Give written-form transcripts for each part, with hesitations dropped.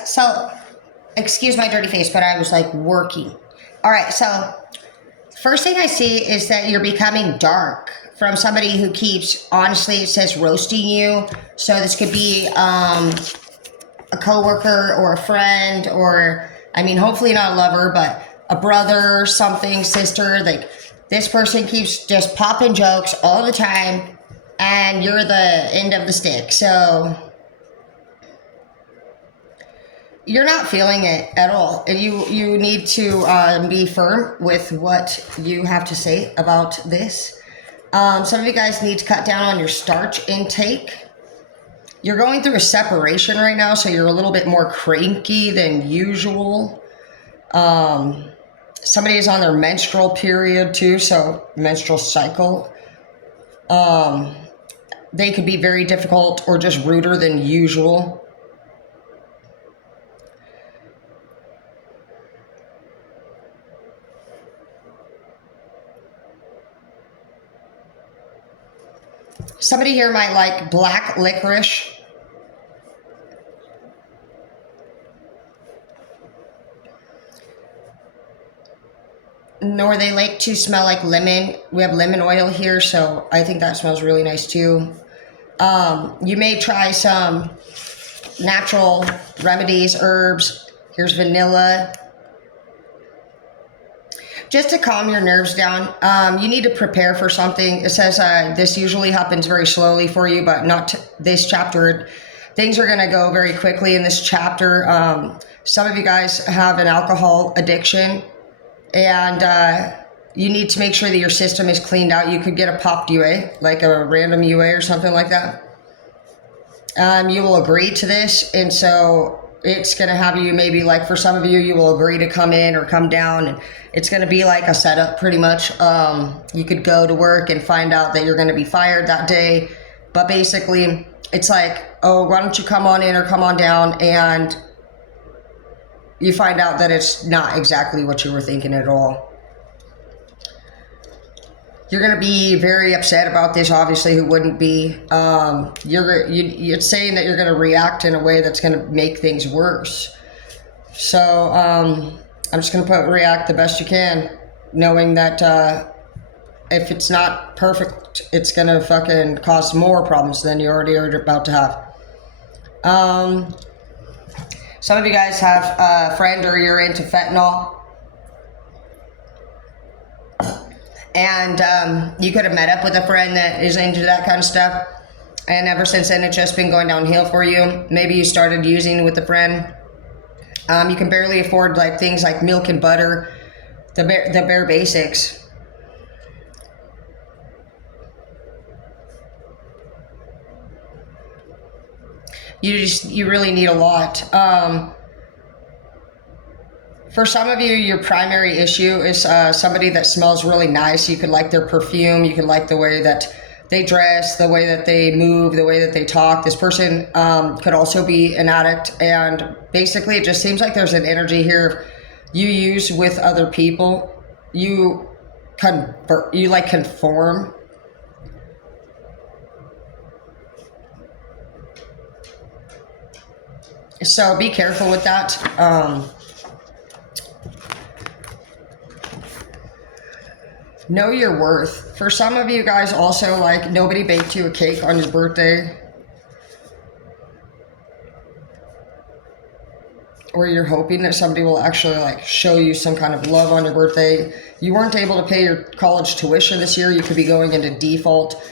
So, excuse my dirty face, but I was like working. All right, so first thing I see is that you're becoming dark from somebody who keeps, honestly, it says roasting you. So this could be a coworker or a friend, or I mean, hopefully not a lover, but a brother, something, sister. Like this person keeps just popping jokes all the time, and you're the end of the stick. So you're not feeling it at all, and you need to be firm with what you have to say about this. Some of you guys need to cut down on your starch intake. You're going through a separation right now, so you're a little bit more cranky than usual. Somebody is on their menstrual period too, so menstrual cycle. They could be very difficult or just ruder than usual. Somebody here might like black licorice. Nor they like to smell like lemon. We have lemon oil here, so I think that smells really nice too. You may try some natural remedies, herbs. Here's vanilla. Just to calm your nerves down, you need to prepare for something. It says this usually happens very slowly for you, but not this chapter. Things are going to go very quickly in this chapter. Some of you guys have an alcohol addiction, and you need to make sure that your system is cleaned out. You could get a popped UA, like a random UA or something like that. You will agree to this, and so it's going to have you, maybe like for some of you, you will agree to come in or come down, and it's going to be like a setup pretty much. You could go to work and find out that you're going to be fired that day, but basically it's like, oh, why don't you come on in or come on down, and you find out that it's not exactly what you were thinking at all. You're going to be very upset about this, obviously. Who wouldn't be? You're saying that you're going to react in a way that's going to make things worse. So I'm just going to put react the best you can, knowing that if it's not perfect, it's going to fucking cause more problems than you already are about to have. Some of you guys have a friend or you're into fentanyl. And you could have met up with a friend that is into that kind of stuff. And ever since then, it's just been going downhill for you. Maybe you started using with a friend. You can barely afford like things like milk and butter, the bare basics. You really need a lot. For some of you, your primary issue is somebody that smells really nice. You could like their perfume. You could like the way that they dress, the way that they move, the way that they talk. This person could also be an addict. And basically, it just seems like there's an energy here you use with other people. You like conform. So be careful with that. Know your worth. For some of you guys also, like, nobody baked you a cake on your birthday. Or you're hoping that somebody will actually like show you some kind of love on your birthday. You weren't able to pay your college tuition this year. You could be going into default,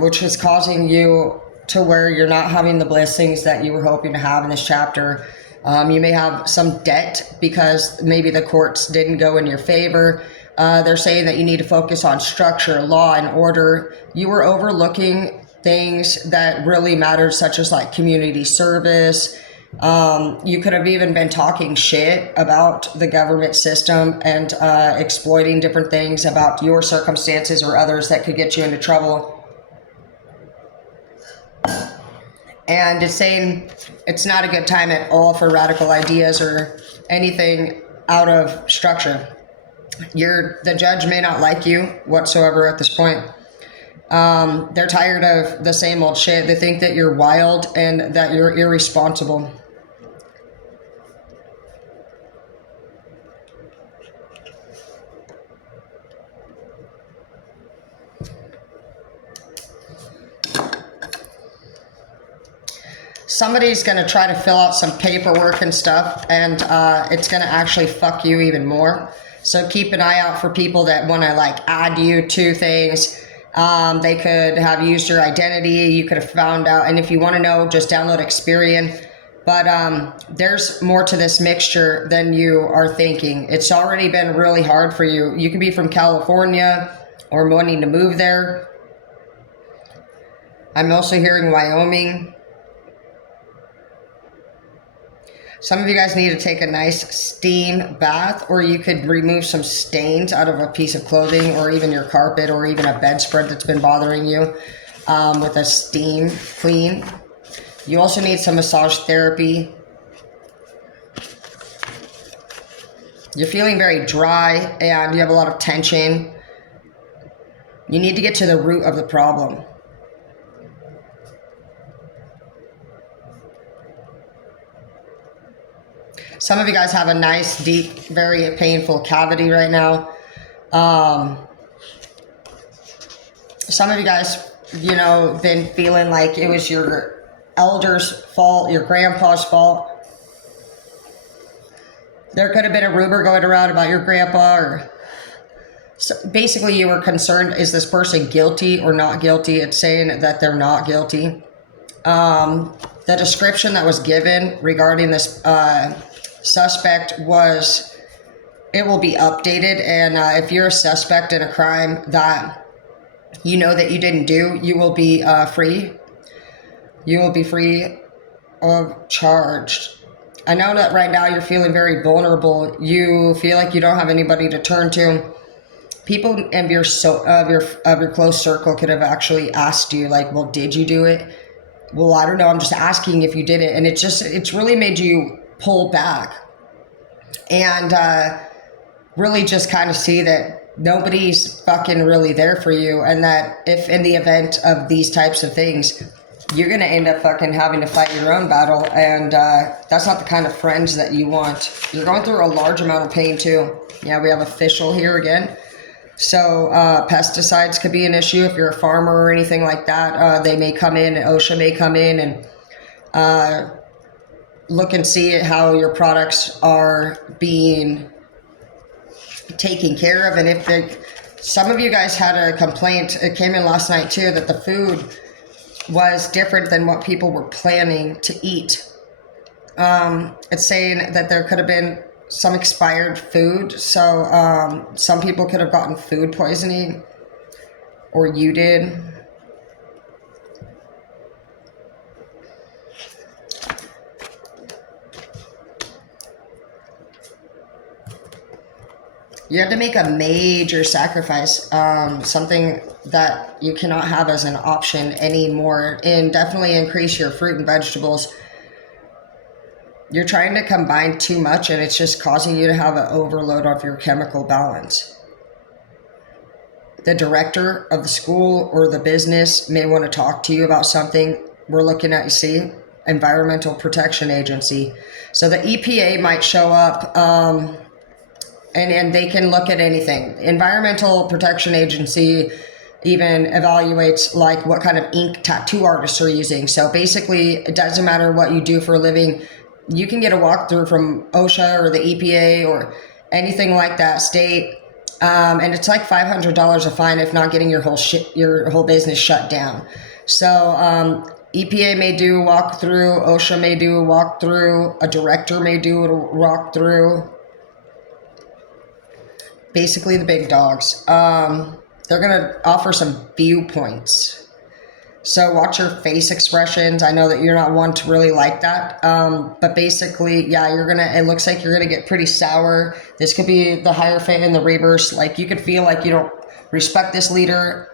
which is causing you to where you're not having the blessings that you were hoping to have in this chapter. You may have some debt because maybe the courts didn't go in your favor. They're saying that you need to focus on structure, law, and order. You were overlooking things that really mattered, such as like community service. You could have even been talking shit about the government system and exploiting different things about your circumstances or others that could get you into trouble. And it's saying it's not a good time at all for radical ideas or anything out of structure. The judge may not like you whatsoever at this point. They're tired of the same old shit. They think that you're wild and that you're irresponsible. somebody's going to try to fill out some paperwork and stuff, and it's going to actually fuck you even more. So keep an eye out for people that want to like add you to things. They could have used your identity. You could have found out. And if you want to know, just download Experian. But there's more to this mixture than you are thinking. It's already been really hard for you. You could be from California or wanting to move there. I'm also hearing Wyoming. Some of you guys need to take a nice steam bath, or you could remove some stains out of a piece of clothing or even your carpet or even a bedspread that's been bothering you with a steam clean. You also need some massage therapy. You're feeling very dry and you have a lot of tension. You need to get to the root of the problem. Some of you guys have a nice, deep, very painful cavity right now. Some of you guys, you know, been feeling like it was your elder's fault, your grandpa's fault. There could have been a rumor going around about your grandpa, or so basically you were concerned, is this person guilty or not guilty? It's saying that they're not guilty. The description that was given regarding this suspect was, it will be updated, and if you're a suspect in a crime that you know that you didn't do, you will be free. You will be free of charge. I know that right now you're feeling very vulnerable. You feel like you don't have anybody to turn to. People of your close circle could have actually asked you, like, well, did you do it? Well, I don't know. I'm just asking if you did it. And it's really made you pull back and really just kind of see that nobody's fucking really there for you. And that if in the event of these types of things, you're going to end up fucking having to fight your own battle. And that's not the kind of friends that you want. You're going through a large amount of pain too. Yeah, we have official here again. So pesticides could be an issue if you're a farmer or anything like that. They may come in, OSHA may come in and look and see how your products are being taken care of. And if some of you guys had a complaint, it came in last night too, that the food was different than what people were planning to eat. It's saying that there could have been some expired food. So some people could have gotten food poisoning, or you did. You have to make a major sacrifice, something that you cannot have as an option anymore, and definitely increase your fruit and vegetables. You're trying to combine too much, and it's just causing you to have an overload of your chemical balance. The director of the school or the business may want to talk to you about something. We're looking at, you see, Environmental Protection Agency. So the EPA might show up, and they can look at anything. Environmental Protection Agency even evaluates like what kind of ink tattoo artists are using. So basically, it doesn't matter what you do for a living. You can get a walkthrough from OSHA or the EPA or anything like that state, and it's like $500 a fine if not getting your whole business shut down. So EPA may do a walkthrough, OSHA may do a walkthrough, a director may do a walkthrough. Basically, the big dogs. They're gonna offer some viewpoints. So watch your face expressions. I know that you're not one to really like that. But basically, yeah, it looks like you're gonna get pretty sour. This could be the Hierophant in the reverse. Like you could feel like you don't respect this leader.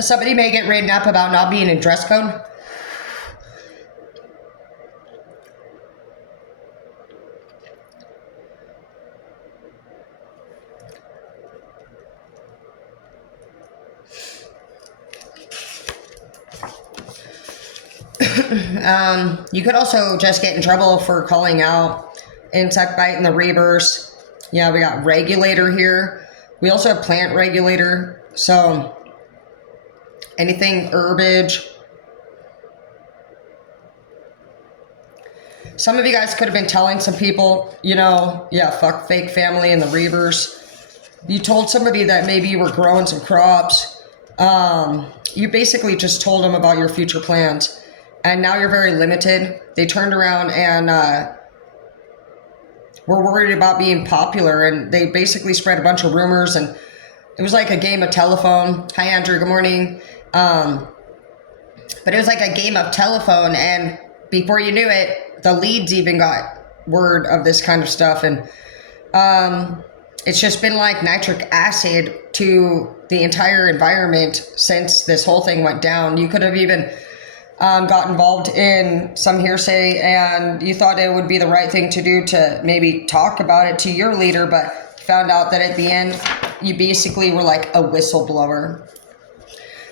Somebody may get written up about not being in dress code. You could also just get in trouble for calling out insect bite in the reavers. Yeah, we got regulator here. We also have plant regulator. So anything herbage. Some of you guys could have been telling some people, yeah, fuck fake family and the reavers. You told somebody that maybe you were growing some crops. You basically just told them about your future plans. And now you're very limited. They turned around and were worried about being popular. And they basically spread a bunch of rumors. And it was like a game of telephone. Hi, Andrew. Good morning. But it was like a game of telephone. And before you knew it, the leads even got word of this kind of stuff. And it's just been like nitric acid to the entire environment since this whole thing went down. You could have even got involved in some hearsay, and you thought it would be the right thing to do to maybe talk about it to your leader, but found out that at the end, you basically were like a whistleblower.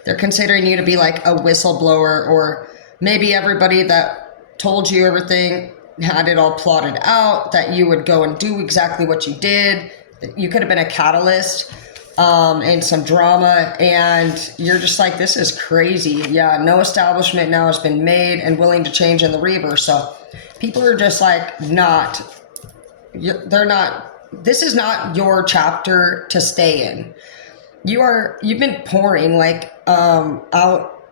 They're considering you to be like a whistleblower, or maybe everybody that told you everything had it all plotted out, that you would go and do exactly what you did. You could have been a catalyst in some drama, and you're just like, this is crazy. Yeah, no establishment now has been made and willing to change in the reaver. So people are just like, they're not, this is not your chapter to stay in. You've been pouring like out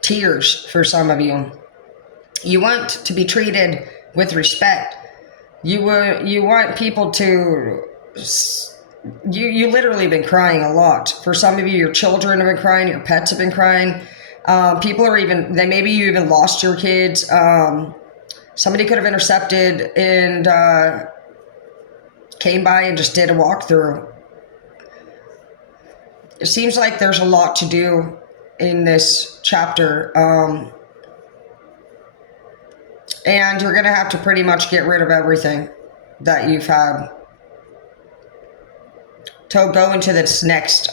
tears for some of you. You want to be treated with respect. You want people to, you literally been crying a lot. For some of you, your children have been crying, your pets have been crying. People are even, maybe you even lost your kids. Somebody could have intercepted and came by and just did a walkthrough. It seems like there's a lot to do in this chapter. And you're going to have to pretty much get rid of everything that you've had to go into this next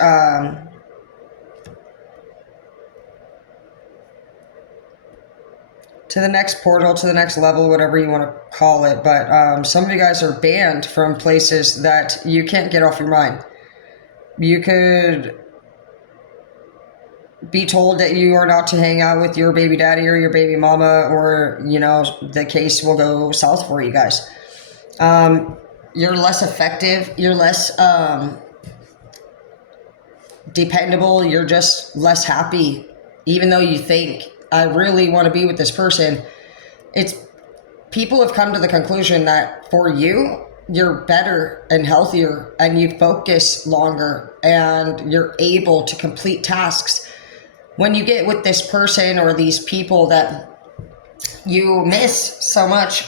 to the next portal, to the next level, whatever you want to call it. But some of you guys are banned from places that you can't get off your mind. You could be told that you are not to hang out with your baby daddy or your baby mama, or, the case will go south for you guys. You're less effective. You're less dependable. You're just less happy, even though you think, I really want to be with this person. People have come to the conclusion that for you, you're better and healthier, and you focus longer, and you're able to complete tasks. When you get with this person or these people that you miss so much,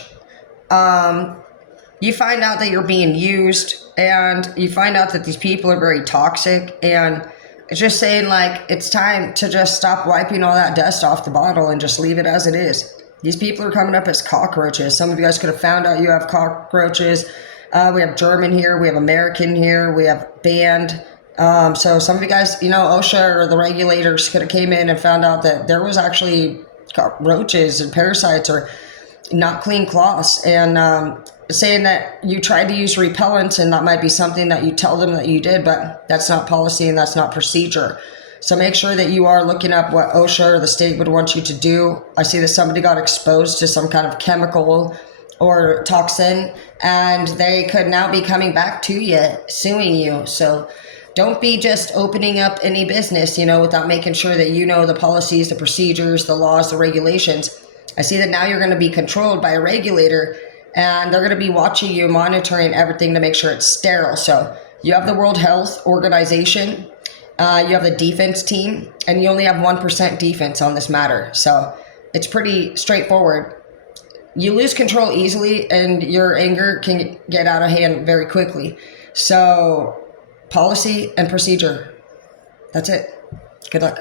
you find out that you're being used, and you find out that these people are very toxic, and it's just saying, like, it's time to just stop wiping all that dust off the bottle and just leave it as it is. These people are coming up as cockroaches. Some of you guys could have found out you have cockroaches. We have German here. We have American here. We have banned. So some of you guys, OSHA or the regulators could have came in and found out that there was actually roaches and parasites or not clean cloths, and saying that you tried to use repellents, and that might be something that you tell them that you did, but that's not policy and that's not procedure. So make sure that you are looking up what OSHA or the state would want you to do. I see that somebody got exposed to some kind of chemical or toxin, and they could now be coming back to you, suing you. So don't be just opening up any business, without making sure that you know the policies, the procedures, the laws, the regulations. I see that now you're going to be controlled by a regulator, and they're going to be watching you, monitoring everything to make sure it's sterile. So you have the World Health Organization, you have the defense team, and you only have 1% defense on this matter. So it's pretty straightforward. You lose control easily, and your anger can get out of hand very quickly. So policy and procedure. That's it. Good luck.